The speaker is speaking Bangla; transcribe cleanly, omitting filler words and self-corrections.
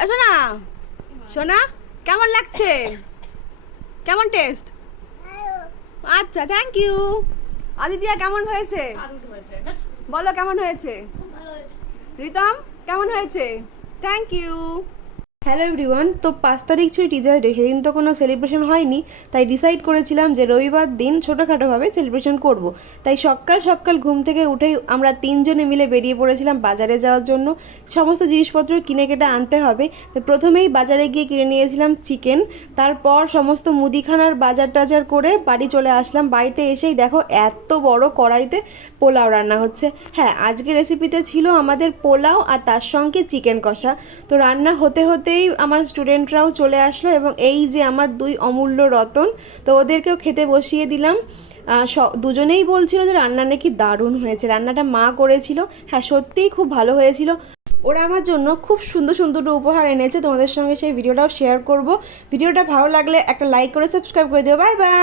শোনা শোনা, কেমন লাগছে? কেমন টেস্ট? আচ্ছা, থ্যাংক ইউ। আদিতিয়া কেমন হয়েছে? বলো কেমন হয়েছে? রিতম কেমন হয়েছে? Thank you. হ্যালো এভরিওয়ান, তো 5 তারিখ ছিল টিচার্স ডে। সেদিন তো কোনো সেলিব্রেশন হয়নি, তাই ডিসাইড করেছিলাম যে রবিবার দিন ছোটোখাটোভাবে সেলিব্রেশন করব। তাই সকাল সকাল ঘুম থেকে উঠেই আমরা 3জনে মিলে বেরিয়ে পড়েছিলাম বাজারে যাওয়ার জন্য। সমস্ত জিনিসপত্র কিনে কেটে আনতে হবে। তো প্রথমেই বাজারে গিয়ে কিনে নিয়েছিলাম চিকেন, তারপর সমস্ত মুদিখানার বাজার টাজার করে বাড়ি চলে আসলাম। বাড়িতে এসেই দেখো এত বড় কড়াইতে পোলাও রান্না হচ্ছে। হ্যাঁ, আজকের রেসিপিতে ছিল আমাদের পোলাও আর তার সঙ্গে চিকেন কষা। তো রান্না হতে হতেই আমার স্টুডেন্টরাও চলে আসলো এবং এই যে আমার 2 অমূল্য রতন, তো ওদেরকেও খেতে বসিয়ে দিলাম। দুজনেই বলছিল যে রান্না নাকি দারুণ হয়েছে। রান্নাটা মা করেছিল। হ্যাঁ, সত্যিই খুব ভালো হয়েছিল। ওরা আমার জন্য খুব সুন্দর সুন্দর উপহার এনেছে। তোমাদের সঙ্গে সেই ভিডিওটাও শেয়ার করব। ভিডিওটা ভালো লাগলে একটা লাইক করে সাবস্ক্রাইব করে দিও। Bye bye.